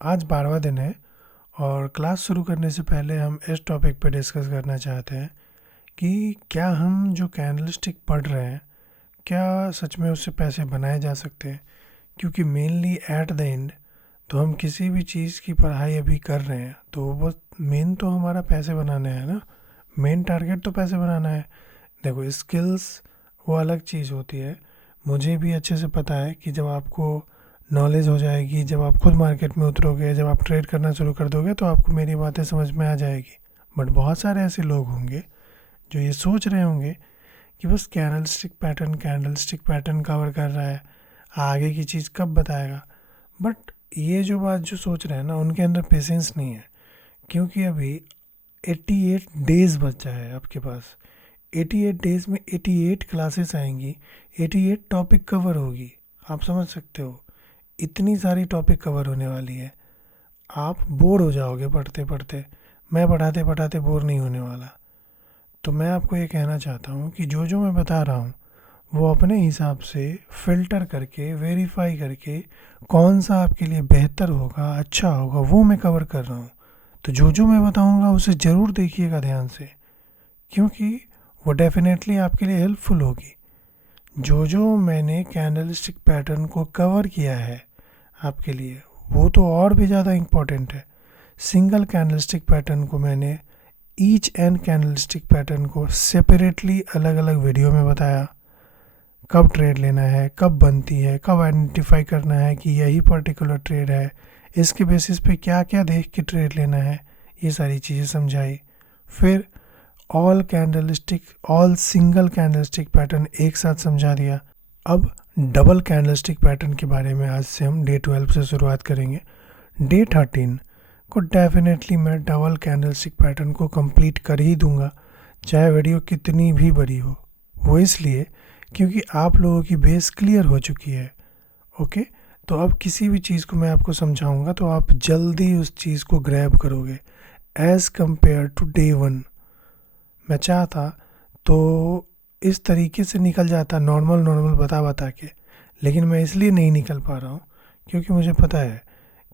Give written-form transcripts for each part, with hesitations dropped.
आज 12वां दिन है और क्लास शुरू करने से पहले हम इस टॉपिक पे डिस्कस करना चाहते हैं कि क्या हम जो कैंडलस्टिक पढ़ रहे हैं क्या सच में उससे पैसे बनाए जा सकते हैं। क्योंकि मेनली एट द एंड तो हम किसी भी चीज़ की पढ़ाई अभी कर रहे हैं तो वो मेन तो हमारा पैसे बनाना है ना। मेन टारगेट तो पैसे बनाना है। देखो स्किल्स वो अलग चीज़ होती है। मुझे भी अच्छे से पता है कि जब आपको नॉलेज हो जाएगी, जब आप खुद मार्केट में उतरोगे, जब आप ट्रेड करना शुरू कर दोगे तो आपको मेरी बातें समझ में आ जाएगी। बट बहुत सारे ऐसे लोग होंगे जो ये सोच रहे होंगे कि बस कैंडलस्टिक पैटर्न कवर कर रहा है, आगे की चीज़ कब बताएगा। बट ये जो बात जो सोच रहे हैं ना उनके अंदर पेशेंस नहीं है। क्योंकि अभी 88 डेज़ बचा है आपके पास। 88 डेज़ में 88 क्लासेस आएंगी, 88 टॉपिक कवर होगी। आप समझ सकते हो इतनी सारी टॉपिक कवर होने वाली है। आप बोर हो जाओगे पढ़ते पढ़ते। मैं पढ़ाते पढ़ाते बोर नहीं होने वाला। तो मैं आपको ये कहना चाहता हूँ कि जो जो मैं बता रहा हूँ वो अपने हिसाब से फ़िल्टर करके वेरीफाई करके कौन सा आपके लिए बेहतर होगा, अच्छा होगा, वो मैं कवर कर रहा हूँ। तो जो जो मैं बताऊँगा उसे ज़रूर देखिएगा ध्यान से, क्योंकि वो डेफिनेटली आपके लिए हेल्पफुल होगी। जो जो मैंने कैंडलस्टिक पैटर्न को कवर किया है आपके लिए वो तो और भी ज़्यादा इम्पॉर्टेंट है। सिंगल कैंडलस्टिक पैटर्न को मैंने ईच एंड कैंडलस्टिक पैटर्न को सेपरेटली अलग अलग वीडियो में बताया। कब ट्रेड लेना है, कब बनती है, कब आइडेंटिफाई करना है कि यही पर्टिकुलर ट्रेड है, इसके बेसिस पे क्या क्या देख के ट्रेड लेना है, ये सारी चीज़ें समझाई। फिर ऑल सिंगल कैंडलस्टिक पैटर्न एक साथ समझा दिया। अब डबल कैंडलस्टिक पैटर्न के बारे में आज से हम डे 12 से शुरुआत करेंगे। डे 13 को डेफिनेटली मैं डबल कैंडलस्टिक पैटर्न को कंप्लीट कर ही दूंगा, चाहे वीडियो कितनी भी बड़ी हो। वो इसलिए क्योंकि आप लोगों की बेस क्लियर हो चुकी है। ओके, तो अब किसी भी चीज़ को मैं आपको समझाऊंगा तो आप जल्दी उस चीज़ को ग्रैब करोगे एज़ कम्पेयर टू डे 1। मैं चाहता तो इस तरीके से निकल जाता नॉर्मल नॉर्मल बता बता के, लेकिन मैं इसलिए नहीं निकल पा रहा हूँ क्योंकि मुझे पता है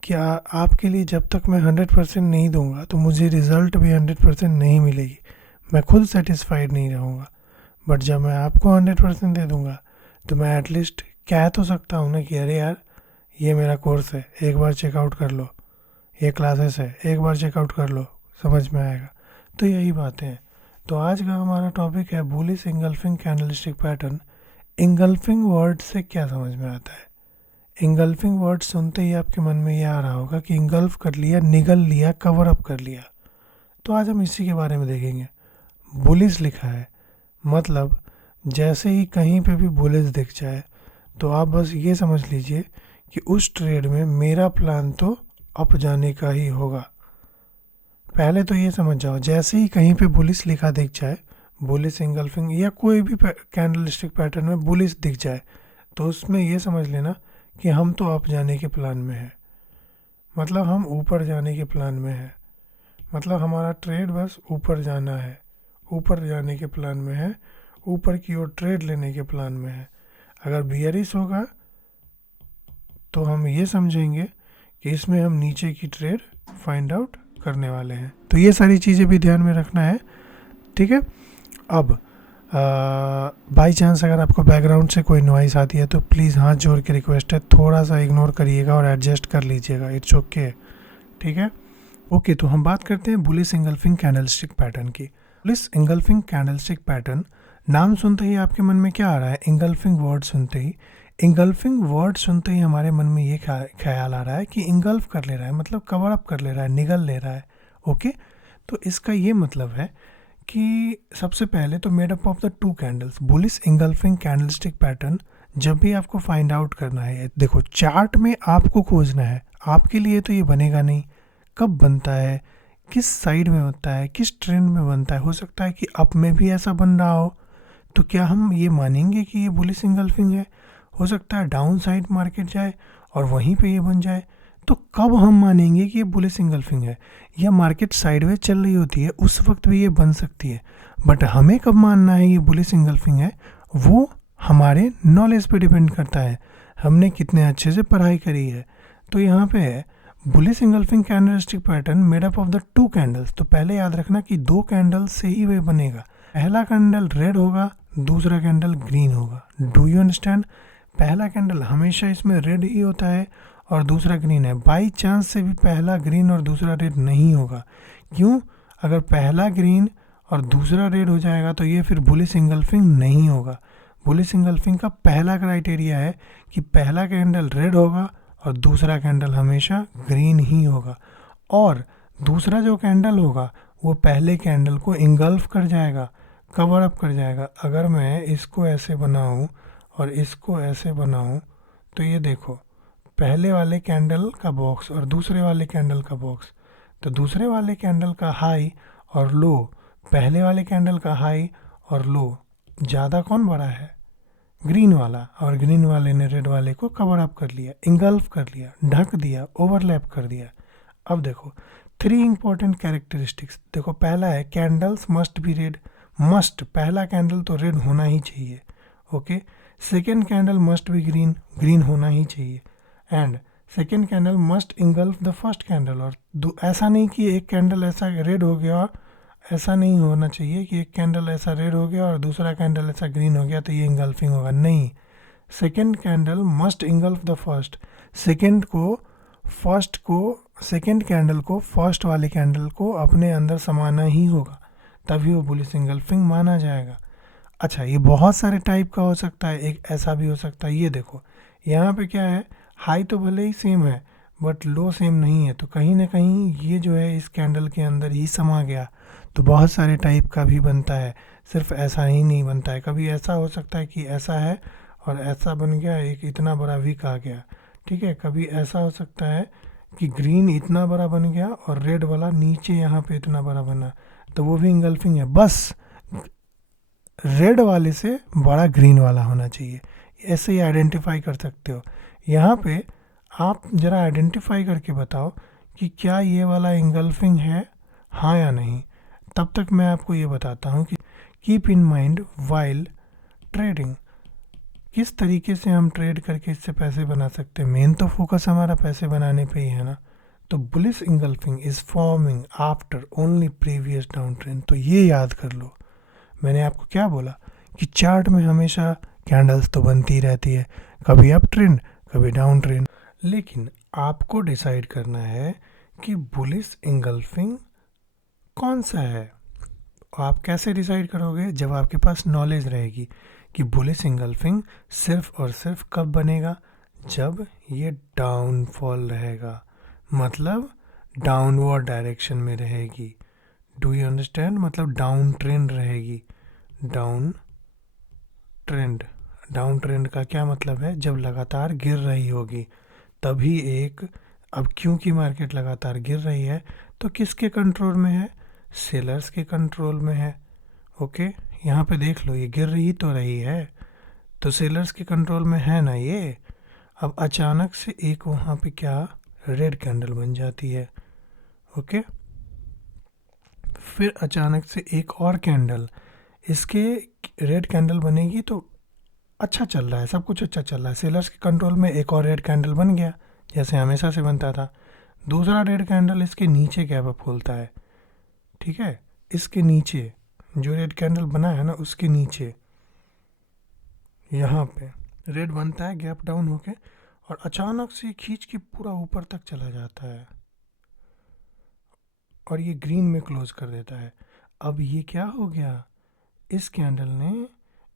कि आपके लिए जब तक मैं 100% नहीं दूंगा तो मुझे रिज़ल्ट भी 100% नहीं मिलेगी। मैं खुद सेटिस्फाइड नहीं रहूँगा। बट जब मैं आपको 100% दे दूंगा तो मैं एटलीस्ट कह तो सकता हूँ ना कि अरे यार ये मेरा कोर्स है, एक बार चेकआउट कर लो, ये क्लासेस है, एक बार चेकआउट कर लो, समझ में आएगा। तो यही बातें हैं। तो आज का हमारा टॉपिक है bullish engulfing candlestick pattern. Engulfing word से क्या समझ में आता है? इंगल्फिंग वर्ड सुनते ही आपके मन में ये आ रहा होगा कि इंगल्फ कर लिया, निगल लिया, कवर अप कर लिया। तो आज हम इसी के बारे में देखेंगे। बुलिश लिखा है मतलब जैसे ही कहीं पे भी बुलिश दिख जाए तो आप बस ये समझ लीजिए कि उस ट्रेड में मेरा प्लान तो अप जाने का ही होगा। पहले तो ये समझ जाओ, जैसे ही कहीं पे बुलिश लिखा दिख जाए, बुलिश इंगल्फिंग या कोई भी कैंडलस्टिक पैटर्न में बुलिश दिख जाए तो उसमें ये समझ लेना कि हम तो अप जाने के प्लान में हैं। मतलब हम ऊपर जाने के प्लान में हैं। मतलब हमारा ट्रेड बस ऊपर जाना है, ऊपर जाने के प्लान में है, ऊपर की ओर ट्रेड लेने के प्लान में है। अगर बियरिश होगा तो हम ये समझेंगे कि इसमें हम नीचे की ट्रेड फाइंड आउट करने वाले हैं। तो ये सारी चीज़ें भी ध्यान में रखना है, ठीक है। अब बाई चांस अगर आपको बैकग्राउंड से कोई नॉइज़ आती है तो प्लीज़ हाथ जोड़ के रिक्वेस्ट है थोड़ा सा इग्नोर करिएगा और एडजस्ट कर लीजिएगा। इट्स ओके, ठीक है। ओके, तो हम बात करते हैं बुलिश इंगल्फिंग कैंडलस्टिक पैटर्न की। बुलिश इंगल्फिंग कैंडलस्टिक पैटर्न, नाम सुनते ही आपके मन में क्या आ रहा है? इंगल्फिंग वर्ड सुनते ही, इंगल्फिंग वर्ड सुनते ही हमारे मन में ये ख्याल आ रहा है कि इंगल्फ कर ले रहा है, मतलब कवर अप कर ले रहा है, निगल ले रहा है। ओके, तो इसका ये मतलब है कि सबसे पहले तो made up of the two candles. Bullish engulfing candlestick pattern जब भी आपको फाइंड आउट करना है, देखो चार्ट में आपको खोजना है, आपके लिए तो ये बनेगा नहीं। कब बनता है, किस साइड में होता है, किस ट्रेंड में बनता है। हो सकता है कि अप में भी ऐसा बन रहा हो, तो क्या हम ये मानेंगे कि ये बुलिश इंगल्फिंग है? हो सकता है डाउन साइड मार्केट जाए और वहीं पे ये बन जाए, तो कब हम मानेंगे कि ये बुलिश इंगल्फिंग है? या मार्केट साइडवेज चल रही होती है उस वक्त भी ये बन सकती है। बट हमें कब मानना है ये बुलिश इंगल्फिंग है, वो हमारे नॉलेज पे डिपेंड करता है, हमने कितने अच्छे से पढ़ाई करी है। तो यहाँ पे है bullish engulfing candlestick pattern made up of the two candles. तो पहले याद रखना कि दो कैंडल से ही वह बनेगा। पहला कैंडल रेड होगा, दूसरा कैंडल ग्रीन होगा। Do you understand? पहला कैंडल हमेशा इसमें रेड ही होता है और दूसरा ग्रीन है। बाई चांस से भी पहला ग्रीन और दूसरा रेड नहीं होगा। क्यों? अगर पहला ग्रीन और दूसरा रेड हो जाएगा तो ये फिर बुलिश इंगल्फिंग नहीं होगा। बुलिश इंगल्फिंग का पहला क्राइटेरिया है कि पहला कैंडल रेड होगा और दूसरा कैंडल हमेशा ग्रीन ही होगा, और दूसरा जो कैंडल होगा वो पहले कैंडल को इंगल्फ कर जाएगा, कवर अप कर जाएगा। अगर मैं इसको ऐसे बनाऊं और इसको ऐसे बनाऊं तो ये देखो, पहले वाले कैंडल का बॉक्स और दूसरे वाले कैंडल का बॉक्स, तो दूसरे वाले कैंडल का हाई और लो, पहले वाले कैंडल का हाई और लो, ज़्यादा कौन बड़ा है? ग्रीन वाला। और ग्रीन वाले ने रेड वाले को कवर अप कर लिया, इंगल्फ कर लिया, ढक दिया, ओवरलैप कर दिया। अब देखो 3 इंपॉर्टेंट कैरेक्टरिस्टिक्स। देखो पहला है candles must be red. Must, पहला कैंडल तो रेड होना ही चाहिए। Okay. Second candle must be green, green होना ही चाहिए। And second candle must engulf the first candle. और ऐसा नहीं कि एक कैंडल ऐसा रेड हो गया, और ऐसा नहीं होना चाहिए कि एक कैंडल ऐसा रेड हो गया और दूसरा कैंडल ऐसा ग्रीन हो गया तो ये इंगल्फिंग होगा। नहीं, second candle must engulf the first. Second candle को फर्स्ट वाले कैंडल को अपने अंदर समाना ही होगा, तभी वो बुलिश इंगल्फिंग माना जाएगा। अच्छा, ये बहुत सारे टाइप का हो सकता है, एक ऐसा भी हो सकता है। ये देखो यहाँ पे क्या है, हाई तो भले ही सेम है बट लो सेम नहीं है, तो कहीं ना कहीं ये जो है इस कैंडल के अंदर ही समा गया। तो बहुत सारे टाइप का भी बनता है, सिर्फ ऐसा ही नहीं बनता है। कभी ऐसा हो सकता है कि ऐसा है और ऐसा बन गया, एक इतना बड़ा विक आ गया, ठीक है। कभी ऐसा हो सकता है कि ग्रीन इतना बड़ा बन गया और रेड वाला नीचे यहाँ पे इतना बड़ा बना, तो वो भी इंगल्फिंग है। बस रेड वाले से बड़ा ग्रीन वाला होना चाहिए, ऐसे ही आइडेंटिफाई कर सकते हो। यहाँ पे आप ज़रा आइडेंटिफाई करके बताओ कि क्या ये वाला इंगल्फिंग है, हाँ या नहीं। तब तक मैं आपको ये बताता हूँ कि keep in mind while trading, किस तरीके से हम ट्रेड करके इससे पैसे बना सकते हैं। मेन तो फोकस हमारा पैसे बनाने पे ही है ना। तो bullish engulfing is forming after only previous down trend. तो ये याद कर लो, मैंने आपको क्या बोला कि चार्ट में हमेशा कैंडल्स तो बनती रहती है, कभी अप ट्रेंड कभी डाउन ट्रेंड, लेकिन आपको डिसाइड करना है कि बुलिश इंगल्फिंग कौन सा है। आप कैसे डिसाइड करोगे? जब आपके पास नॉलेज रहेगी कि बुलिश इंगल्फिंग सिर्फ और सिर्फ कब बनेगा, जब ये डाउनफॉल रहेगा, मतलब डाउनवर्ड डायरेक्शन में रहेगी। Do you understand? मतलब डाउन ट्रेंड रहेगी। डाउन ट्रेंड का क्या मतलब है? जब लगातार गिर रही होगी तभी एक, अब क्योंकि मार्केट लगातार गिर रही है तो किसके कंट्रोल में है? सेलर्स के कंट्रोल में है। ओके, यहाँ पे देख लो, ये गिर रही तो रही है तो सेलर्स के कंट्रोल में है ना ये। अब अचानक से एक वहाँ पे क्या रेड कैंडल बन जाती है। ओके, फिर अचानक से एक और कैंडल, इसके रेड कैंडल बनेगी तो अच्छा चल रहा है, सब कुछ अच्छा चल रहा है, सेलर्स के कंट्रोल में एक और रेड कैंडल बन गया जैसे हमेशा से बनता था। दूसरा रेड कैंडल इसके नीचे गैप अप खोलता है, ठीक है, इसके नीचे जो रेड कैंडल बना है ना उसके नीचे यहाँ पे रेड बनता है गैप डाउन होके, और अचानक से खींच के पूरा ऊपर तक चला जाता है और ये ग्रीन में क्लोज कर देता है। अब ये क्या हो गया, इस कैंडल ने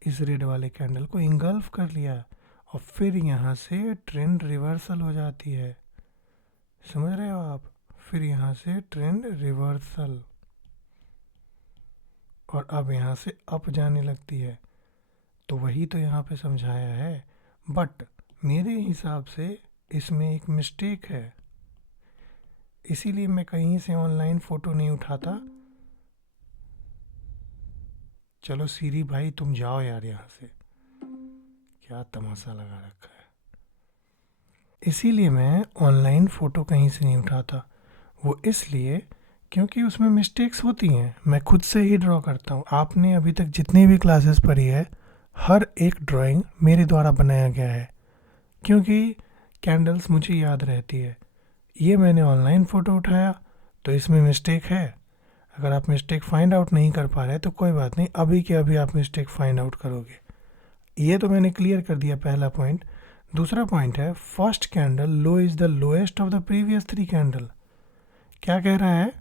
इस रेड वाले कैंडल को इंगल्फ कर लिया और फिर यहाँ से ट्रेंड रिवर्सल हो जाती है। समझ रहे हो आप? फिर यहाँ से ट्रेंड रिवर्सल और अब यहाँ से अप जाने लगती है। तो वही तो यहाँ पे समझाया है, बट मेरे हिसाब से इसमें एक मिस्टेक है, इसीलिए मैं कहीं से ऑनलाइन फ़ोटो नहीं उठाता। चलो सीरी भाई तुम जाओ यार यहाँ से, क्या तमाशा लगा रखा है। इसीलिए मैं ऑनलाइन फ़ोटो कहीं से नहीं उठाता, वो इसलिए क्योंकि उसमें मिस्टेक्स होती हैं, मैं खुद से ही ड्रॉ करता हूँ। आपने अभी तक जितनी भी क्लासेस पढ़ी है हर एक ड्राइंग मेरे द्वारा बनाया गया है, क्योंकि कैंडल्स मुझे याद रहती है। ये मैंने ऑनलाइन फ़ोटो उठाया तो इसमें मिस्टेक है। अगर आप मिस्टेक फाइंड आउट नहीं कर पा रहे तो कोई बात नहीं, अभी के अभी आप मिस्टेक फाइंड आउट करोगे। ये तो मैंने क्लियर कर दिया पहला पॉइंट। दूसरा पॉइंट है first candle low is the lowest of the previous 3 candle. क्या कह रहा है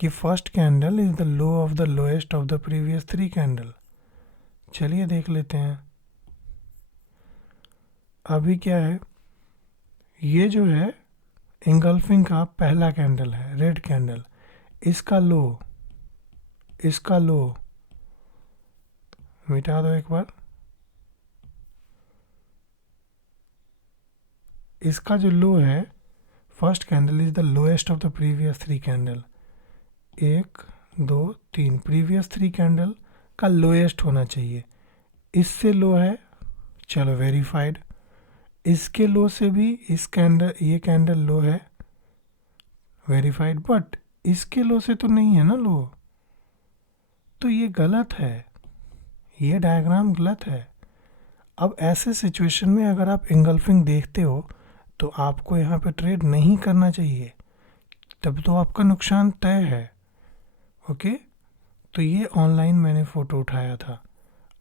कि first candle is the low of the lowest of the previous 3 candle. चलिए देख लेते हैं। अभी क्या है, ये जो है इंगल्फिंग का पहला कैंडल है, रेड कैंडल, इसका लो मिटा दो एक बार। इसका जो लो है first candle is the lowest of the previous 3 candle. 1 2 3 previous 3 candle का लोएस्ट होना चाहिए। इससे लो है, चलो वेरीफाइड। इसके लो से भी ये कैंडल लो है, वेरीफाइड। बट इसके लो से तो नहीं है ना लो, तो ये गलत है, ये डायग्राम गलत है। अब ऐसे सिचुएशन में अगर आप इंगल्फिंग देखते हो तो आपको यहाँ पे ट्रेड नहीं करना चाहिए, तब तो आपका नुकसान तय है। ओके, तो ये ऑनलाइन मैंने फ़ोटो उठाया था।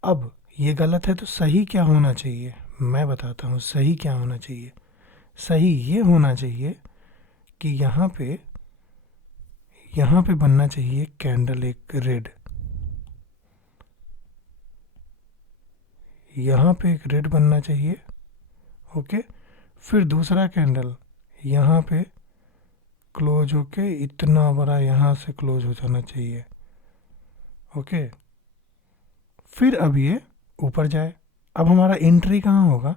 अब ये गलत है तो सही क्या होना चाहिए मैं बताता हूँ। सही क्या होना चाहिए? सही ये होना चाहिए कि यहाँ पे बनना चाहिए कैंडल एक रेड, यहाँ पे एक रेड बनना चाहिए। ओके, फिर दूसरा कैंडल यहाँ पे क्लोज होके इतना बड़ा यहाँ से क्लोज हो जाना चाहिए। ओके, फिर अब ये ऊपर जाए। अब हमारा एंट्री कहाँ होगा?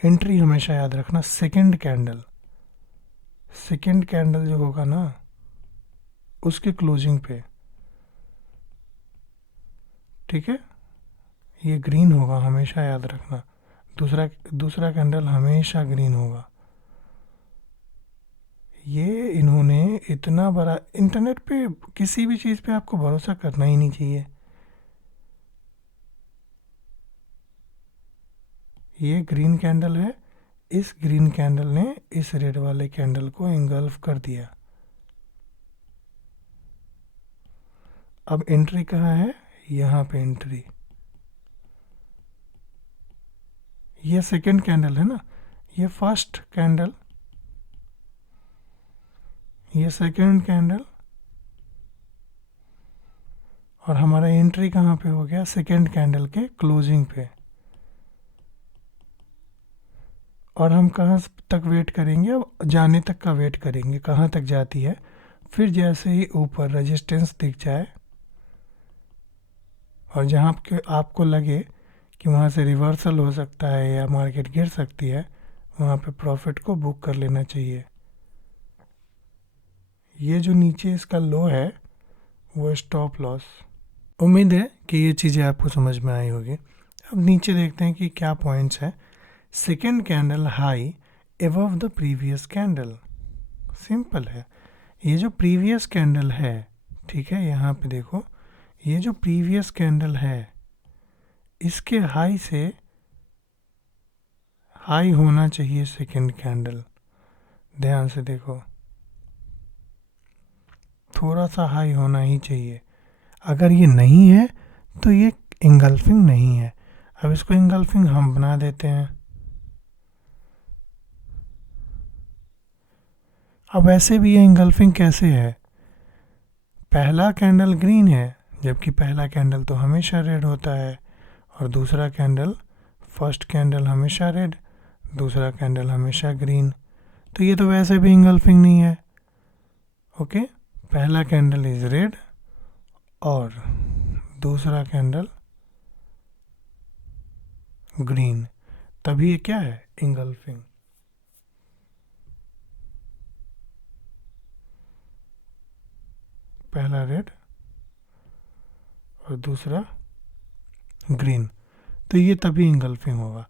एंट्री हमेशा याद रखना सेकंड कैंडल जो होगा ना उसके क्लोजिंग पे, ठीक है। ये ग्रीन होगा, हमेशा याद रखना। दूसरा कैंडल हमेशा ग्रीन होगा। ये इन्होंने इतना बड़ा, इंटरनेट पे किसी भी चीज़ पे आपको भरोसा करना ही नहीं चाहिए। ये ग्रीन कैंडल है, इस ग्रीन कैंडल ने इस रेड वाले कैंडल को इंगल्फ कर दिया। अब एंट्री कहाँ है? यहाँ पे एंट्री। ये सेकंड कैंडल है ना, ये फर्स्ट कैंडल, ये सेकंड कैंडल, और हमारा एंट्री कहाँ पे हो गया? सेकंड कैंडल के क्लोजिंग पे। और हम कहाँ तक वेट करेंगे? अब जाने तक का वेट करेंगे, कहाँ तक जाती है। फिर जैसे ही ऊपर रेजिस्टेंस दिख जाए और जहाँ आपको लगे कि वहाँ से रिवर्सल हो सकता है या मार्केट गिर सकती है, वहाँ पे प्रॉफिट को बुक कर लेना चाहिए। ये जो नीचे इसका लो है वो स्टॉप लॉस। उम्मीद है कि ये चीज़ें आपको समझ में आई होगी। अब नीचे देखते हैं कि क्या पॉइंट्स हैं। Second candle high above the previous candle, simple है। ये जो प्रीवियस कैंडल है, ठीक है, यहाँ पे देखो, ये जो प्रीवियस कैंडल है इसके हाई से हाई होना चाहिए सेकेंड कैंडल। ध्यान से देखो, थोड़ा सा हाई होना ही चाहिए। अगर ये नहीं है तो ये इंगल्फिंग नहीं है। अब इसको इंगल्फिंग हम बना देते हैं। अब ऐसे भी ये इंगल्फिंग कैसे है? पहला कैंडल ग्रीन है, जबकि पहला कैंडल तो हमेशा रेड होता है, और दूसरा कैंडल, फर्स्ट कैंडल हमेशा रेड, दूसरा कैंडल हमेशा ग्रीन। तो ये तो वैसे भी इंगल्फिंग नहीं है। ओके, पहला कैंडल इज रेड और दूसरा कैंडल ग्रीन, तभी ये क्या है? इंगल्फिंग। पहला रेड और दूसरा ग्रीन, तो ये तभी इंगल्फिंग होगा।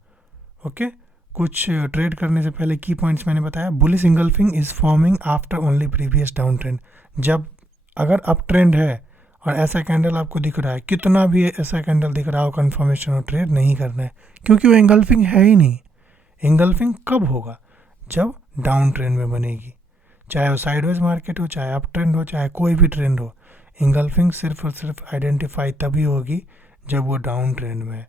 ओके, कुछ ट्रेड करने से पहले की पॉइंट्स मैंने बताया। Bullish engulfing is forming after only previous down trend. जब अगर अप ट्रेंड है और ऐसा कैंडल आपको दिख रहा है, कितना भी ऐसा कैंडल दिख रहा हो, कंफर्मेशन और ट्रेड नहीं करना है, क्योंकि वो इंगल्फिंग है ही नहीं। इंगल्फिंग कब होगा? जब डाउन ट्रेंड में बनेगी। चाहे वो साइडवेज मार्केट हो, चाहे अप ट्रेंड हो, चाहे कोई भी ट्रेंड हो, इंगल्फिंग सिर्फ और सिर्फ आइडेंटिफाई तभी होगी जब वो डाउन ट्रेंड में है।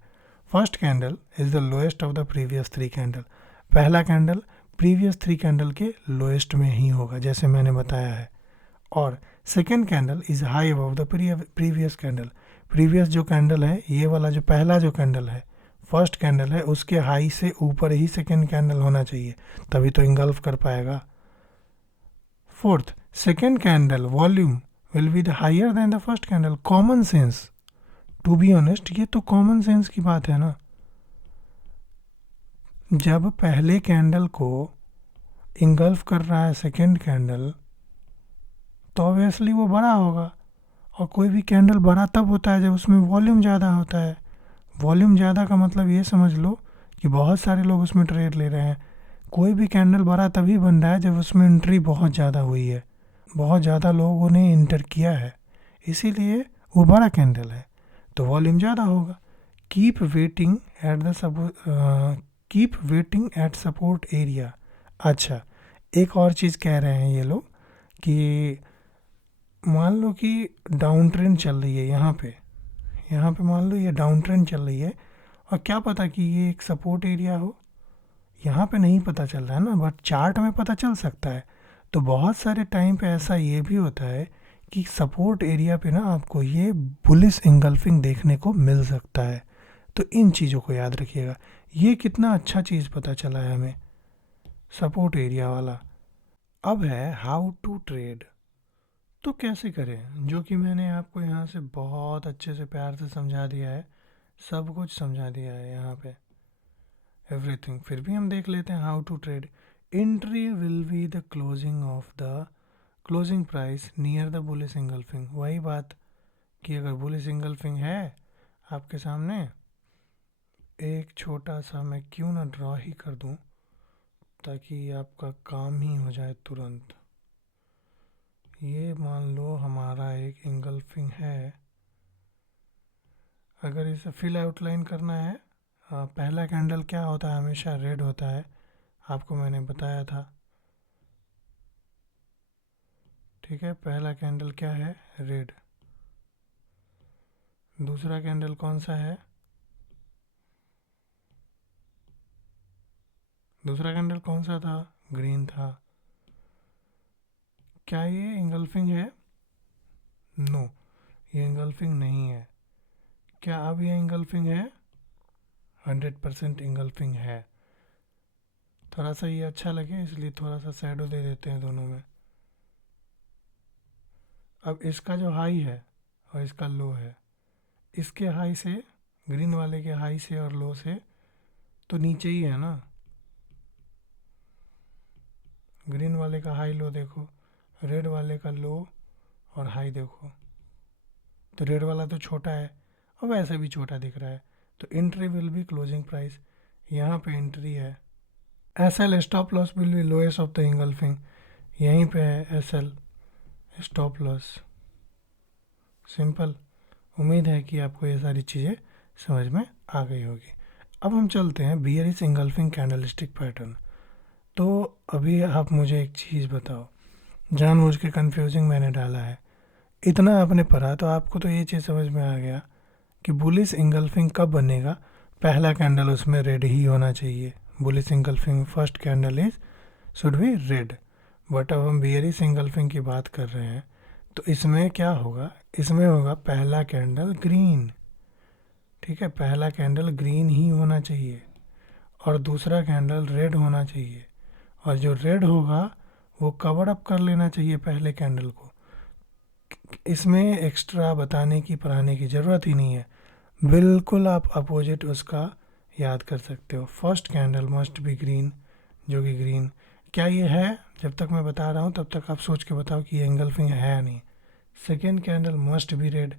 First candle is the lowest of the previous 3 candle. पहला कैंडल प्रीवियस 3 कैंडल के लोएस्ट में ही होगा, जैसे मैंने बताया है। और second candle is high above the previous candle. Previous जो कैंडल है, ये वाला जो पहला जो कैंडल है, फर्स्ट कैंडल है, उसके हाई से ऊपर ही सेकेंड कैंडल होना चाहिए, तभी तो इंगल्फ कर पाएगा। Fourth, second candle volume will be the higher than the first candle. Common sense, to be honest ये तो कॉमन सेंस की बात है ना। जब पहले कैंडल को इंगल्फ कर रहा है सेकेंड कैंडल, तो ऑब्वियसली वो बड़ा होगा। और कोई भी कैंडल बड़ा तब होता है जब उसमें वॉल्यूम ज़्यादा होता है। वॉल्यूम ज़्यादा का मतलब ये समझ लो कि बहुत सारे लोग उसमें ट्रेड ले रहे हैं। कोई भी कैंडल बड़ा तभी बन रहा है जब उसमें एंट्री बहुत ज़्यादा हुई है, बहुत ज़्यादा लोगों ने इंटर किया है, इसीलिए वो बड़ा कैंडल है, तो वॉल्यूम ज़्यादा होगा। Keep waiting eight support area. अच्छा, एक और चीज़ कह रहे हैं ये लोग कि मान लो कि डाउन ट्रेंड चल रही है यहाँ पे मान लो ये डाउन ट्रेंड चल रही है, और क्या पता कि ये एक सपोर्ट एरिया हो। यहाँ पे नहीं पता चल रहा है ना, बट चार्ट में पता चल सकता है। तो बहुत सारे टाइम पे ऐसा ये भी होता है कि सपोर्ट एरिया पे ना आपको ये बुलिश इंगल्फिंग देखने को मिल सकता है। तो इन चीज़ों को याद रखिएगा। ये कितना अच्छा चीज़ पता चला है हमें, सपोर्ट एरिया वाला। अब है हाउ टू ट्रेड। तो कैसे करें, जो कि मैंने आपको यहाँ से बहुत अच्छे से प्यार से समझा दिया है, सब कुछ समझा दिया है यहाँ पे, एवरीथिंग। फिर भी हम देख लेते हैं how to trade. Entry will be the closing price near the bullish engulfing. वही बात कि अगर बुलिश इंगल्फिंग है आपके सामने, एक छोटा सा मैं क्यों ना ड्रॉ ही कर दूं ताकि आपका काम ही हो जाए तुरंत। ये मान लो हमारा एक इंगल्फिंग है। अगर इसे फिल आउटलाइन करना है, पहला कैंडल क्या होता है, हमेशा रेड होता है, आपको मैंने बताया था। ठीक है, पहला कैंडल क्या है, रेड। दूसरा कैंडल कौन सा है, दूसरा कैंडल कौन सा था, ग्रीन था। क्या ये इंगल्फिंग है, नो, ये इंगल्फिंग नहीं है। क्या अब ये इंगल्फिंग है, 100% इंगल्फिंग है। थोड़ा सा ये अच्छा लगे इसलिए थोड़ा सा शैडो दे देते हैं दोनों में। अब इसका जो हाई है और इसका लो है, इसके हाई से, ग्रीन वाले के हाई से और लो से तो नीचे ही है ना। ग्रीन वाले का हाई लो देखो, रेड वाले का लो और हाई देखो, तो रेड वाला तो छोटा है और वैसे भी छोटा दिख रहा है। तो entry will be closing price, यहाँ पे एंट्री है। S L stop loss will be lowest of the engulfing, यहीं पे है S L stop loss. Simple. उम्मीद है कि आपको ये सारी चीज़ें समझ में आ गई होगी। अब हम चलते हैं बियरिश इंगल्फिंग कैंडलस्टिक पैटर्न। तो अभी आप मुझे एक चीज़ बताओ, जानबूझ के कंफ्यूजिंग मैंने डाला है, इतना आपने पढ़ा तो आपको तो ये चीज़ समझ में आ गया कि बुलिश इंगल्फिंग कब बनेगा, पहला कैंडल उसमें रेड ही होना चाहिए। Bullish engulfing first candle is should be red. But अब हम बियरिश इंगल्फिंग की बात कर रहे हैं, तो इसमें क्या होगा, इसमें होगा पहला कैंडल ग्रीन। ठीक है, पहला कैंडल ग्रीन ही होना चाहिए और दूसरा कैंडल रेड होना चाहिए, और जो रेड होगा वो कवर अप कर लेना चाहिए पहले कैंडल को। इसमें एक्स्ट्रा बताने की पढ़ाने की ज़रूरत ही नहीं है, बिल्कुल आप अपोजिट उसका याद कर सकते हो। First candle must be green, जो कि ग्रीन। क्या ये है, जब तक मैं बता रहा हूँ तब तक आप सोच के बताओ कि ये एंगल्फिंग है या नहीं। Second candle must be red,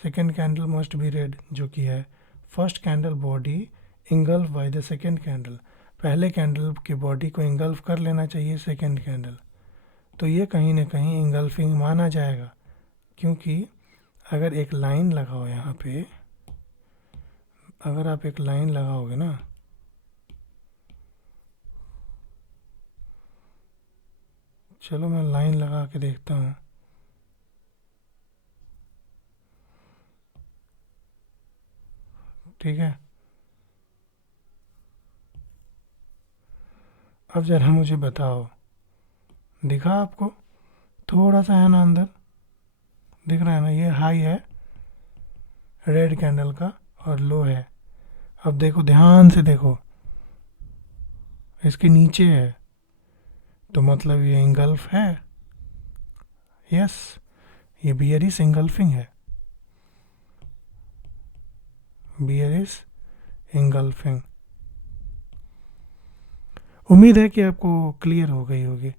second candle must be red, जो कि है। First candle body engulf by the second candle, पहले कैंडल की बॉडी को इंगल्फ कर लेना चाहिए सेकेंड कैंडल, तो ये कहीं ना कहीं इंगल्फिंग माना जाएगा। क्योंकि अगर एक लाइन लगाओ यहाँ पे, अगर आप एक लाइन लगाओगे ना, चलो मैं लाइन लगा के देखता हूँ। ठीक है, अब जरा मुझे बताओ, दिखा आपको? थोड़ा सा है ना अंदर, दिख रहा है ना? ये हाई है रेड कैंडल का और लो है। अब देखो, ध्यान से देखो, इसके नीचे है, तो मतलब ये इंगल्फ है। यस, ये बियरिश इंगल्फिंग है, बियरिश इंगल्फिंग। उम्मीद है कि आपको क्लियर हो गई होगी।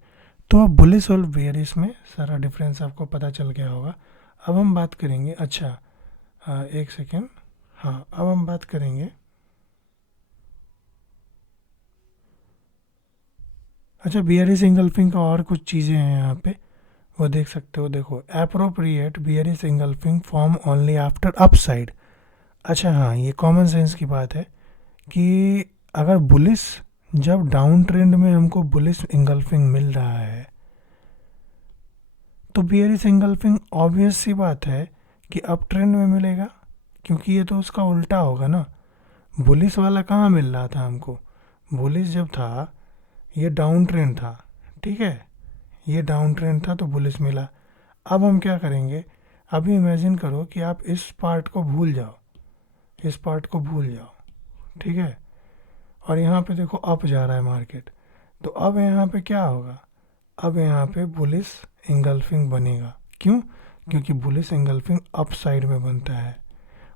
तो अब बुलिश और बियरिश में सारा डिफरेंस आपको पता चल गया होगा। अब हम बात करेंगे, अच्छा एक सेकेंड, हाँ अब हम बात करेंगे, अच्छा बियरिश इंगल्फिंग का और कुछ चीज़ें हैं यहाँ पे, वो देख सकते हो। देखो, appropriate bearish engulfing form only after upside. अच्छा हाँ, ये कॉमन सेंस की बात है कि अगर बुलिश, जब डाउन ट्रेंड में हमको बुलिश इंगल्फिंग मिल रहा है, तो बियरिश इंगल्फिंग ऑब्वियस सी बात है कि अप ट्रेंड में मिलेगा, क्योंकि ये तो उसका उल्टा होगा ना। बुलिश वाला कहाँ मिल रहा था हमको? बुलिश जब था, ये डाउन ट्रेंड था, ठीक है, ये डाउन ट्रेंड था तो बुलिश मिला। अब हम क्या करेंगे, अभी इमेजिन करो कि आप इस पार्ट को भूल जाओ, इस पार्ट को भूल जाओ, ठीक है, और यहाँ पे देखो अप जा रहा है मार्केट, तो अब यहाँ पे क्या होगा? अब यहाँ पे बुलिश इंगल्फिंग बनेगा। क्यों? क्योंकि बुलिश इंगल्फिंग अप साइड में बनता है,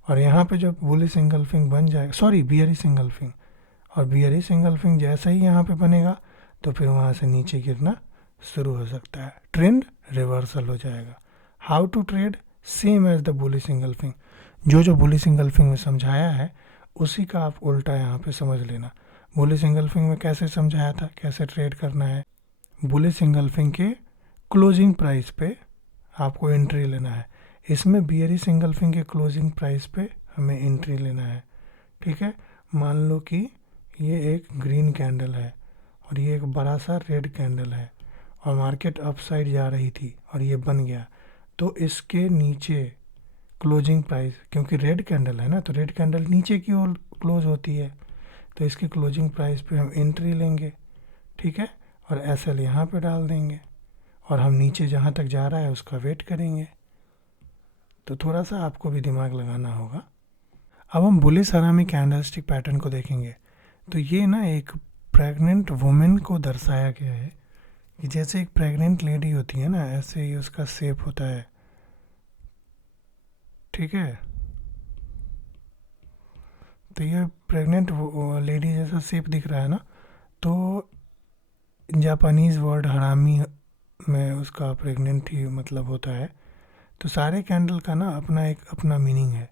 और यहाँ पे जब बुलिश इंगल्फिंग बन जाएगा, सॉरी बियरिश इंगल्फिंग, और बियरिश इंगल्फिंग जैसे ही यहाँ पे बनेगा तो फिर वहाँ से नीचे गिरना शुरू हो सकता है, ट्रेंड रिवर्सल हो जाएगा। How to trade? Same as the bullish engulfing. जो बुलिश इंगल्फिंग में समझाया है उसी का आप उल्टा यहाँ पे समझ लेना। बुलिश इंगल्फिंग में कैसे समझाया था, कैसे ट्रेड करना है? बुलिश इंगल्फिंग के क्लोजिंग प्राइस पे आपको एंट्री लेना है। इसमें बियरिश इंगल्फिंग के क्लोजिंग प्राइस पे हमें एंट्री लेना है। ठीक है, मान लो कि ये एक ग्रीन कैंडल है और ये एक बड़ा सा रेड कैंडल है, और मार्केट अप साइड जा रही थी और ये बन गया, तो इसके नीचे क्लोजिंग प्राइस, क्योंकि रेड कैंडल है ना, तो रेड कैंडल नीचे की ओर क्लोज होती है, तो इसकी क्लोजिंग प्राइस पे हम एंट्री लेंगे। ठीक है, और एसएल यहाँ पे डाल देंगे, और हम नीचे जहाँ तक जा रहा है उसका वेट करेंगे। तो थोड़ा सा आपको भी दिमाग लगाना होगा। अब हम बुलिश हरामी कैंडलस्टिक पैटर्न को देखेंगे। तो ये ना एक प्रेग्नेंट वुमेन को दर्शाया गया है कि जैसे एक प्रेग्नेंट लेडी होती है ना, ऐसे ही उसका शेप होता है। ठीक है, तो ये प्रेग्नेंट लेडी जैसा शेप दिख रहा है ना, तो जापानीज़ वर्ड हरामी में उसका प्रेग्नेंट ही मतलब होता है। तो सारे कैंडल का ना अपना एक अपना मीनिंग है,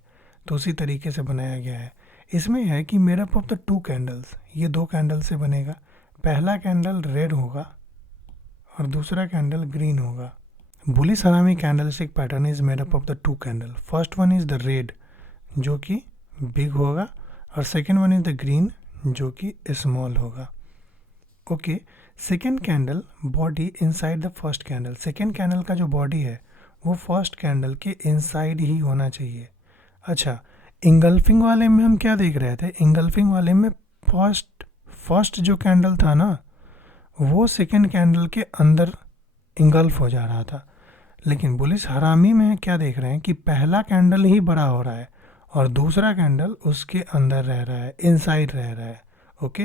तो उसी तरीके से बनाया गया है। इसमें है कि made up of the two candles, ये दो कैंडल से बनेगा। पहला कैंडल रेड होगा और दूसरा कैंडल ग्रीन होगा। बुलिश हरामी candlestick pattern is made up of the two candle. First one is the red जो कि बिग होगा, और second one is the green जो कि स्मॉल होगा। Okay, second candle body inside the first candle. Second candle का जो body है वो फर्स्ट कैंडल के इनसाइड ही होना चाहिए। अच्छा, इंगल्फिंग वाले में हम क्या देख रहे थे? इंगल्फिंग वाले में फर्स्ट जो कैंडल था ना, वो सेकेंड कैंडल के अंदर इंगल्फ हो जा रहा था। लेकिन बुलिश हरामी में क्या देख रहे हैं कि पहला कैंडल ही बड़ा हो रहा है और दूसरा कैंडल उसके अंदर रह रहा है, इनसाइड रह रहा है। ओके,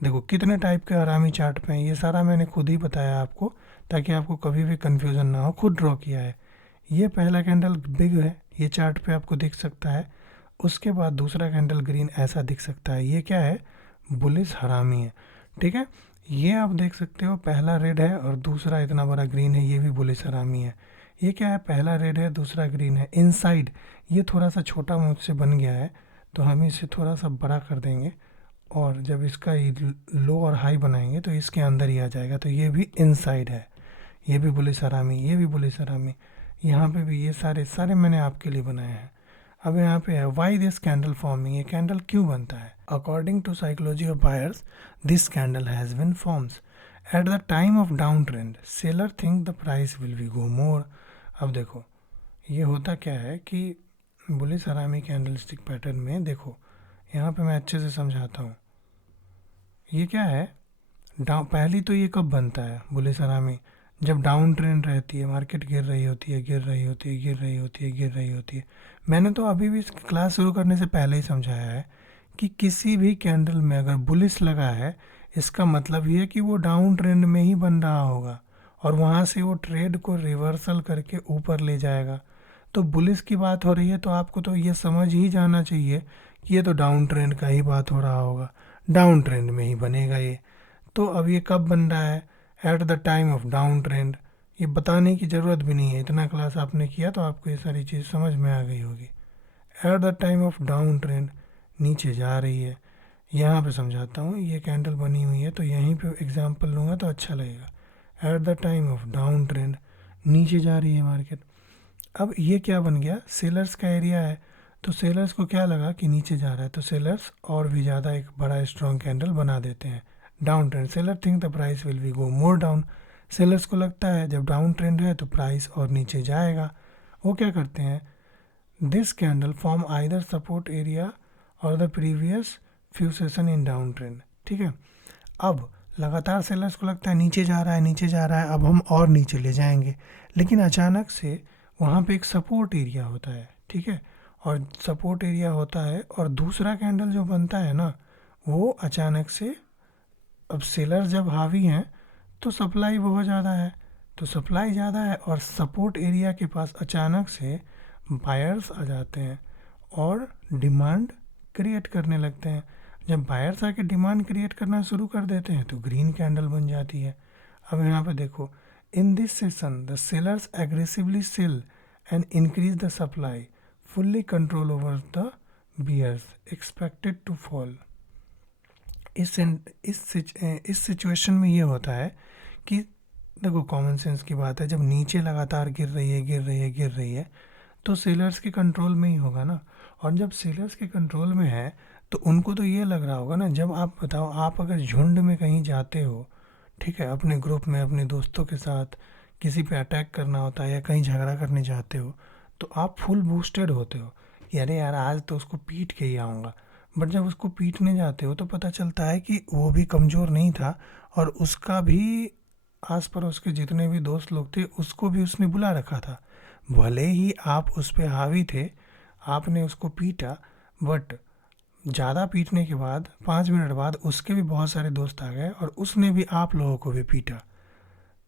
देखो कितने टाइप के हरामी चार्ट पे हैं, ये सारा मैंने खुद ही बताया आपको, ताकि आपको कभी भी कन्फ्यूज़न ना हो, खुद ड्रॉ किया है। ये पहला कैंडल बिग है, ये चार्ट पे आपको दिख सकता है। उसके बाद दूसरा कैंडल ग्रीन ऐसा दिख सकता है, ये क्या है? बुलिश हरामी है। ठीक है, ये आप देख सकते हो, पहला रेड है और दूसरा इतना बड़ा ग्रीन है, ये भी बुलिश हरामी है। ये क्या है? पहला रेड है दूसरा ग्रीन है, इनसाइड। ये थोड़ा सा छोटा मुझसे बन गया है, तो हम इसे थोड़ा सा बड़ा कर देंगे, और जब इसका लो और हाई बनाएंगे तो इसके अंदर ही आ जाएगा, तो ये भी इनसाइड है। ये भी बुलिश हरामी, ये भी बुलिश हरामी, यहाँ पे भी, ये सारे सारे मैंने आपके लिए बनाए हैं। अब यहाँ पे है वाई दिस कैंडल फॉर्मिंग, ये कैंडल क्यों बनता है? According to psychology of buyers this candle has been forms at the time of down trend seller think the price will be go more. अब देखो ये होता क्या है कि बुलिश हरामी कैंडलस्टिक पैटर्न में देखो यहाँ पे मैं अच्छे से समझाता हूँ। ये क्या है, पहली तो ये कब बनता है बुलिश हरामी, जब डाउन ट्रेंड रहती है, मार्केट गिर रही होती है, गिर रही होती है, गिर रही होती है, गिर रही होती है। मैंने तो अभी भी क्लास शुरू करने से पहले ही समझाया है कि किसी भी कैंडल में अगर बुलिश लगा है इसका मतलब ये है कि वो डाउन ट्रेंड में ही बन रहा होगा और वहाँ से वो ट्रेड को रिवर्सल करके ऊपर ले जाएगा। तो बुलिश की बात हो रही है तो आपको तो ये समझ ही जाना चाहिए कि ये तो डाउन ट्रेंड का ही बात हो रहा होगा, डाउन ट्रेंड में ही बनेगा ये। तो अब ये कब बन रहा है, eight the time of down trend. ये बताने की ज़रूरत भी नहीं है, इतना क्लास आपने किया तो आपको ये सारी चीज़ समझ में आ गई होगी। Eight the time of down trend नीचे जा रही है। यहाँ पे समझाता हूँ, ये कैंडल बनी हुई है तो यहीं पे एग्जांपल लूँगा तो अच्छा लगेगा। Eight the time of down trend नीचे जा रही है मार्केट। अब ये क्या बन गया, सेलर्स का एरिया है, तो सेलर्स को क्या लगा कि नीचे जा रहा है तो सेलर्स और भी ज़्यादा एक बड़ा स्ट्रॉन्ग कैंडल बना देते हैं। Down trend, seller think the price will be go more down. Sellers को लगता है जब डाउन ट्रेंड है तो प्राइस और नीचे जाएगा। वो क्या करते हैं, this candle form either support area or the previous few session in down trend. ठीक है, अब लगातार सेलर्स को लगता है नीचे जा रहा है, नीचे जा रहा है, अब हम और नीचे ले जाएंगे, लेकिन अचानक से वहाँ पे एक सपोर्ट एरिया होता है। ठीक है, और सपोर्ट एरिया होता है और दूसरा कैंडल जो बनता है ना वो अचानक से, अब सेलर जब हावी हैं तो सप्लाई बहुत ज़्यादा है, तो सप्लाई ज़्यादा है और सपोर्ट एरिया के पास अचानक से बायर्स आ जाते हैं और डिमांड क्रिएट करने लगते हैं। जब बायर्स आके डिमांड क्रिएट करना शुरू कर देते हैं तो ग्रीन कैंडल बन जाती है। अब यहाँ पे देखो, in this session the sellers aggressively sell and increase the supply, fully control over the bears expected to fall. इस सिचुएशन में ये होता है कि देखो कॉमन सेंस की बात है, जब नीचे लगातार गिर रही है, गिर रही है, गिर रही है तो सेलर्स के कंट्रोल में ही होगा ना। और जब सेलर्स के कंट्रोल में है तो उनको तो ये लग रहा होगा ना, जब आप बताओ आप अगर झुंड में कहीं जाते हो, ठीक है, अपने ग्रुप में अपने दोस्तों के साथ किसी पे अटैक करना होता है या कहीं झगड़ा करने जाते हो तो आप फुल बूस्टेड होते हो कि अरे यार आज तो उसको पीट के ही आऊँगा। बट जब उसको पीटने जाते हो तो पता चलता है कि वो भी कमज़ोर नहीं था और उसका भी आस पड़ोस के जितने भी दोस्त लोग थे उसको भी उसने बुला रखा था। भले ही आप उस पर हावी थे, आपने उसको पीटा, बट ज़्यादा पीटने के बाद 5 मिनट बाद उसके भी बहुत सारे दोस्त आ गए और उसने भी आप लोगों को भी पीटा।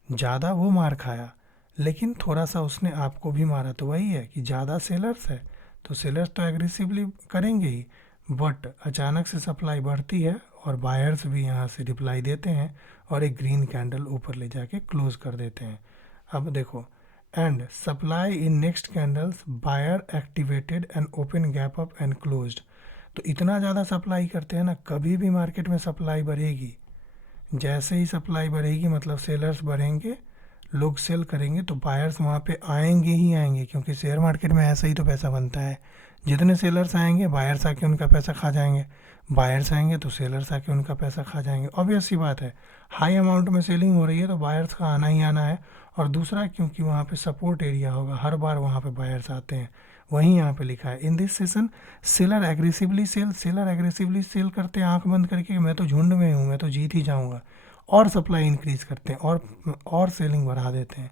ज़्यादा वो मार खाया लेकिन थोड़ा सा उसने आपको भी मारा। तो वही है कि ज़्यादा सेलर्स है तो सेलर्स तो एग्रेसिवली करेंगे ही, बट अचानक से सप्लाई बढ़ती है और बायर्स भी यहाँ से रिप्लाई देते हैं और एक ग्रीन कैंडल ऊपर ले जाके क्लोज कर देते हैं। अब देखो, and supply in next candles buyer activated and open gap up and closed. तो इतना ज़्यादा सप्लाई करते हैं ना, कभी भी मार्केट में सप्लाई बढ़ेगी, जैसे ही सप्लाई बढ़ेगी मतलब सेलर्स बढ़ेंगे, लोग सेल करेंगे तो बायर्स वहाँ पे आएंगे ही आएंगे, क्योंकि शेयर मार्केट में ऐसा ही तो पैसा बनता है। जितने सेलर्स आएंगे बायर्स आके उनका पैसा खा जाएंगे, बायर्स आएंगे तो सेलर्स आके उनका पैसा खा जाएंगे। ऑब्वियस सी बात है, हाई अमाउंट में सेलिंग हो रही है तो बायर्स का आना ही आना है। और दूसरा क्योंकि वहाँ पे सपोर्ट एरिया होगा, हर बार वहाँ पे बायर्स आते हैं। वहीं यहाँ पे लिखा है in this session seller aggressively sell, seller aggressively sell करते हैं आंख बंद करके, मैं तो झुंड में हूँ, मैं तो जीत ही जाऊँगा, और सप्लाई इंक्रीज करते हैं और सेलिंग बढ़ा देते हैं।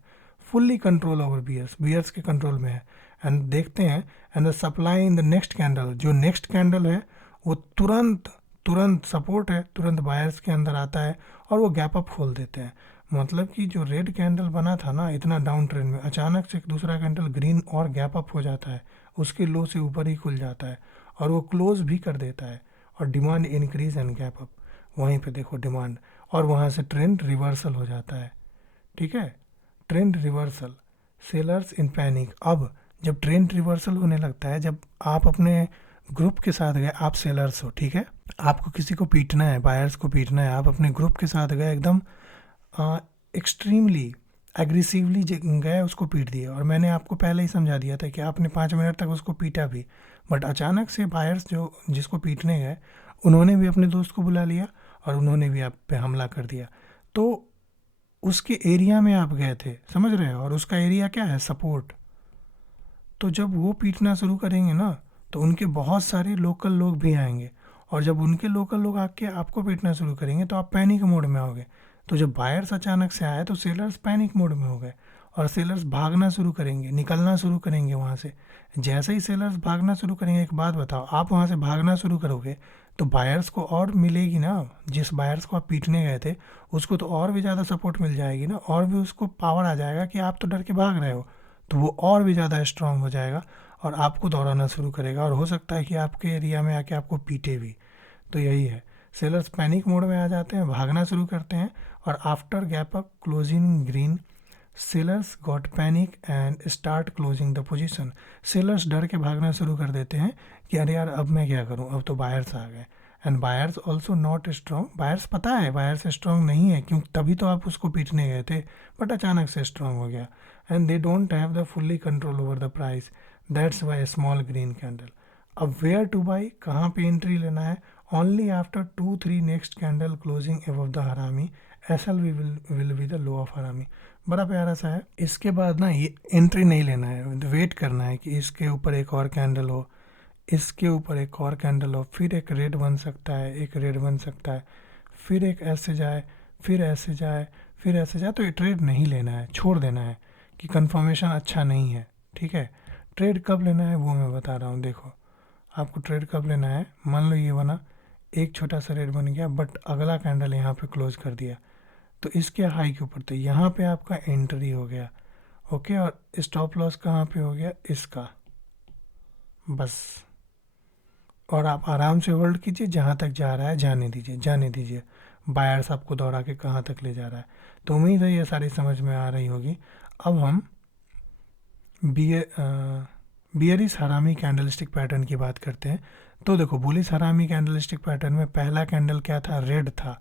Fully control over bears, bears के कंट्रोल में है। एंड देखते हैं, and the supply in the next candle, जो नेक्स्ट कैंडल है वो तुरंत सपोर्ट है, तुरंत बायर्स के अंदर आता है और वो गैप अप खोल देते हैं। मतलब कि जो रेड कैंडल बना था ना इतना डाउन ट्रेंड में, अचानक से एक दूसरा कैंडल ग्रीन और गैप अप हो जाता है, उसके लो से ऊपर ही खुल जाता है और वो क्लोज भी कर देता है और demand increase and gap up. वहीं पे देखो डिमांड, और वहाँ से ट्रेंड रिवर्सल हो जाता है। ठीक है, ट्रेंड रिवर्सल, सेलर्स इन पैनिक। अब जब ट्रेंड रिवर्सल होने लगता है, जब आप अपने ग्रुप के साथ गए, आप सेलर्स हो, ठीक है, आपको किसी को पीटना है, बायर्स को पीटना है, आप अपने ग्रुप के साथ गए, एकदम एक्सट्रीमली एग्रेसिवली गए, उसको पीट दिया। और मैंने आपको पहले ही समझा दिया था कि आपने 5 मिनट तक उसको पीटा भी, बट अचानक से बायर्स जो जिसको पीटने गए उन्होंने भी अपने दोस्त को बुला लिया और उन्होंने भी आप पे हमला कर दिया। तो उसके एरिया में आप गए थे, समझ रहे हो, और उसका एरिया क्या है, सपोर्ट। तो जब वो पीटना शुरू करेंगे ना तो उनके बहुत सारे लोकल लोग भी आएंगे, और जब उनके लोकल लोग आके आपको पीटना शुरू करेंगे तो आप पैनिक मोड में आओगे। तो जब बायर्स अचानक से आए तो सेलर्स पैनिक मोड में हो गए, और सेलर्स भागना शुरू करेंगे, निकलना शुरू करेंगे वहाँ से। जैसे ही सेलर्स भागना शुरू करेंगे, एक बात बताओ, आप वहाँ से भागना शुरू करोगे तो बायर्स को और मिलेगी ना, जिस बायर्स को आप पीटने गए थे उसको तो और भी ज़्यादा सपोर्ट मिल जाएगी ना, और भी उसको पावर आ जाएगा कि आप तो डर के भाग रहे हो, तो वो और भी ज़्यादा स्ट्रांग हो जाएगा और आपको दौड़ाना शुरू करेगा, और हो सकता है कि आपके एरिया में आके आपको पीटे भी। तो यही है, सेलर्स पैनिक मोड में आ जाते हैं, भागना शुरू करते हैं, और after gap up closing green sellers got panic and start closing the position. Sellers डर के भागना शुरू कर देते हैं कि अरे यार अब मैं क्या करूं, अब तो बायर्स आ गए। And buyers also not strong, buyers पता है बायर्स स्ट्रॉन्ग नहीं है, क्योंकि तभी तो आप उसको पीटने गए थे, बट अचानक से स्ट्रॉन्ग हो गया। And they don't have the fully control over the price, that's why small green candle. अब वेयर टू बाई, कहाँ पे एंट्री लेना है, only after 2-3 next candle closing above the harami, SL will be the low of harami. बड़ा प्यारा सा है। इसके बाद ना ये एंट्री नहीं लेना है, वेट करना है कि इसके ऊपर एक और कैंडल हो, इसके ऊपर एक और कैंडल हो, फिर एक रेड बन सकता है, एक रेड बन सकता है, फिर एक ऐसे जाए, फिर ऐसे जाए, फिर ऐसे जाए, तो ये ट्रेड नहीं लेना है, छोड़ देना है कि कंफर्मेशन अच्छा नहीं है। ठीक है, ट्रेड कब लेना है वो मैं बता रहा हूँ। देखो आपको ट्रेड कब लेना है, मान लो ये बना, एक छोटा सा रेड बन गया, बट अगला कैंडल यहाँ पे क्लोज कर दिया, तो इसके हाई के ऊपर, तो यहाँ पे आपका एंट्री हो गया। ओके, और स्टॉप लॉस कहाँ पे हो गया, इसका, बस। और आप आराम से होल्ड कीजिए, जहाँ तक जा रहा है जाने दीजिए, जाने दीजिए। बायर्स आपको दौड़ा के कहाँ तक ले जा रहा है। तो उम्मीद है ये सारी समझ में आ रही होगी। अब हम बियरिश हरामी कैंडलस्टिक पैटर्न की बात करते हैं। तो देखो बुलिश हरामी कैंडलस्टिक पैटर्न में पहला कैंडल क्या था, रेड था।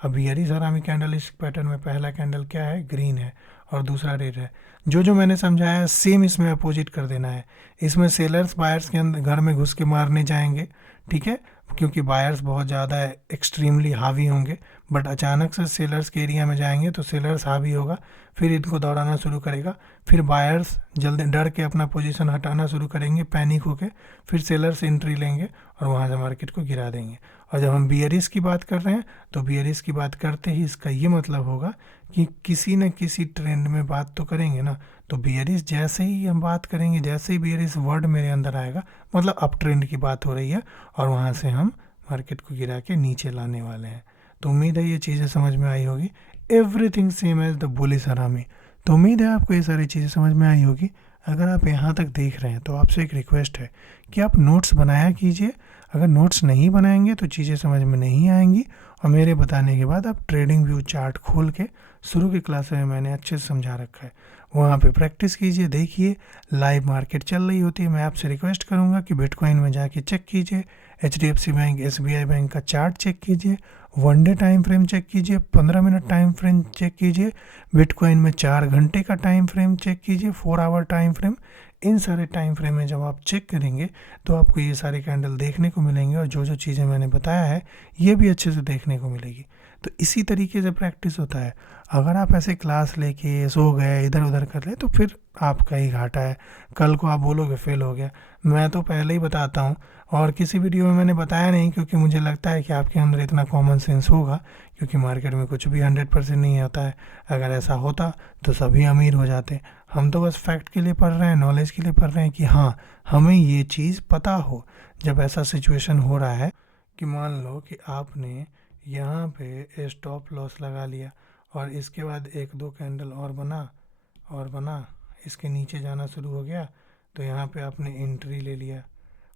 अब बियरिश हरामी कैंडलस्टिक पैटर्न में पहला कैंडल क्या है, ग्रीन है, और दूसरा रेड है। जो जो मैंने समझाया सेम इसमें अपोजिट कर देना है। इसमें सेलर्स बायर्स के अंदर घर में घुस के मारने जाएंगे, ठीक है, क्योंकि बायर्स बहुत ज़्यादा एक्सट्रीमली हावी होंगे, बट अचानक से सेलर्स के एरिया में जाएंगे तो सेलर्स हावी होगा, फिर इनको दौड़ाना शुरू करेगा, फिर बायर्स जल्दी डर के अपना पोजीशन हटाना शुरू करेंगे पैनिक होके, फिर सेलर्स एंट्री लेंगे और वहाँ से मार्केट को गिरा देंगे। और जब हम बियरिश की बात कर रहे हैं तो बियरिश की बात करते ही इसका ये मतलब होगा कि किसी न किसी ट्रेंड में बात तो करेंगे ना। तो बियरिश जैसे ही हम बात करेंगे, जैसे ही बियरिश वर्ड मेरे अंदर आएगा, मतलब अप ट्रेंड की बात हो रही है, और वहाँ से हम मार्केट को गिरा के नीचे लाने वाले हैं। तो उम्मीद है ये चीज़ें समझ में आई होगी। Everything same as the bullish harami. तो उम्मीद है आपको ये सारी चीज़ें समझ में आई होगी। अगर आप यहाँ तक देख रहे हैं तो आपसे एक रिक्वेस्ट है कि आप नोट्स बनाया कीजिए। अगर नोट्स नहीं बनाएंगे तो चीज़ें समझ में नहीं आएंगी, और मेरे बताने के बाद आप ट्रेडिंग व्यू चार्ट खोल के, शुरू की क्लास में मैंने अच्छे से समझा रखा है, वहाँ पे प्रैक्टिस कीजिए, देखिए लाइव मार्केट चल रही होती है। मैं आपसे रिक्वेस्ट करूँगा कि बिटकॉइन में जाके चेक कीजिए, HDFC बैंक, SBI बैंक का चार्ट चेक कीजिए, 1 डे टाइम फ्रेम चेक कीजिए, 15 मिनट टाइम फ्रेम चेक कीजिए, बिटकॉइन में 4 घंटे का टाइम फ्रेम चेक कीजिए, 4 आवर टाइम फ्रेम। इन सारे टाइम फ्रेम में जब आप चेक करेंगे तो आपको ये सारे कैंडल देखने को मिलेंगे, और जो जो चीज़ें मैंने बताया है ये भी अच्छे से देखने को मिलेगी। तो इसी तरीके से प्रैक्टिस होता है। अगर आप ऐसे क्लास लेके सो गए, इधर उधर कर ले, तो फिर आपका ही घाटा है। कल को आप बोलोगे फेल हो गया। मैं तो पहले ही बताता हूँ, और किसी वीडियो में मैंने बताया नहीं, क्योंकि मुझे लगता है कि आपके अंदर इतना कॉमन सेंस होगा, क्योंकि मार्केट में कुछ भी 100% नहीं होता है। अगर ऐसा होता तो सभी अमीर हो जाते। हम तो बस फैक्ट के लिए पढ़ रहे हैं, नॉलेज के लिए पढ़ रहे हैं कि हाँ हमें ये चीज़ पता हो। जब ऐसा सिचुएशन हो रहा है कि मान लो कि आपने यहाँ पे स्टॉप लॉस लगा लिया, और इसके बाद 1-2 कैंडल और बना, इसके नीचे जाना शुरू हो गया, तो यहाँ पे आपने एंट्री ले लिया,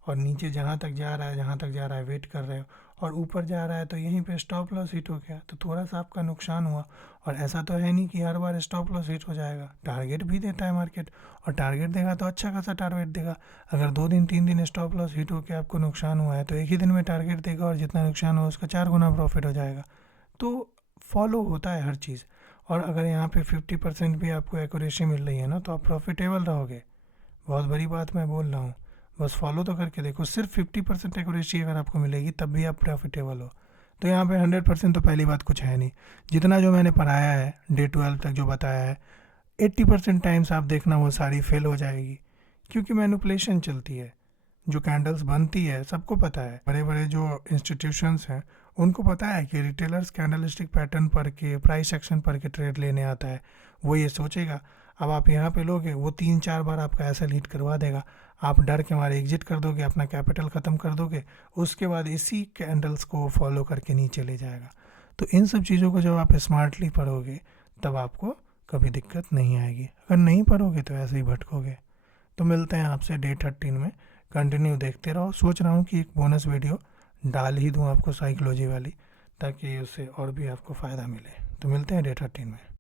और नीचे जहाँ तक जा रहा है वेट कर रहे हो, और ऊपर जा रहा है तो यहीं पे स्टॉप लॉस हिट हो गया, तो थोड़ा सा आपका नुकसान हुआ। और ऐसा तो है नहीं कि हर बार स्टॉप लॉस हिट हो जाएगा, टारगेट भी देता है मार्केट, और टारगेट देगा तो अच्छा खासा टारगेट देगा। अगर 2 दिन 3 दिन स्टॉप लॉस हिट होकर आपको नुकसान हुआ है तो एक ही दिन में टारगेट देगा, और जितना नुकसान हुआ उसका 4 गुना प्रॉफिट हो जाएगा। तो फॉलो होता है हर चीज़। और अगर यहाँ पे 50% भी आपको एक्यूरेसी मिल रही है ना, तो आप प्रॉफिटेबल रहोगे। बहुत बड़ी बात मैं बोल रहा हूँ, बस फॉलो तो करके देखो। सिर्फ 50% एक्यूरेसी अगर आपको मिलेगी तब भी आप प्रॉफिटेबल हो। तो यहाँ पे 100% तो पहली बात कुछ है नहीं। जितना जो मैंने पढ़ाया है डे 12 तक जो बताया है 80% टाइम्स आप देखना वो सारी फेल हो जाएगी, क्योंकि मैनिपुलेशन चलती है। जो कैंडल्स बनती है सबको पता है, बड़े बड़े जो इंस्टीट्यूशंस हैं उनको पता है कि रिटेलर्स कैंडलस्टिक पैटर्न पढ़ के प्राइस एक्शन पढ़ के ट्रेड लेने आता है। वो ये सोचेगा अब आप यहाँ पे लोगे, वो 3-4 बार आपका ऐसा लीड करवा देगा, आप डर के मारे एग्जिट कर दोगे, अपना कैपिटल ख़त्म कर दोगे, उसके बाद इसी कैंडल्स को फॉलो करके नीचे ले जाएगा। तो इन सब चीज़ों को जब आप स्मार्टली पढ़ोगे तब आपको कभी दिक्कत नहीं आएगी, अगर नहीं पढ़ोगे तो ऐसे ही भटकोगे। तो मिलते हैं आपसे डे 13 में, कंटिन्यू देखते रहो। सोच रहा हूँ कि एक बोनस वीडियो डाल ही दूँ आपको साइकोलॉजी वाली, ताकि उससे और भी आपको फ़ायदा मिले। तो मिलते हैं डे 13 में।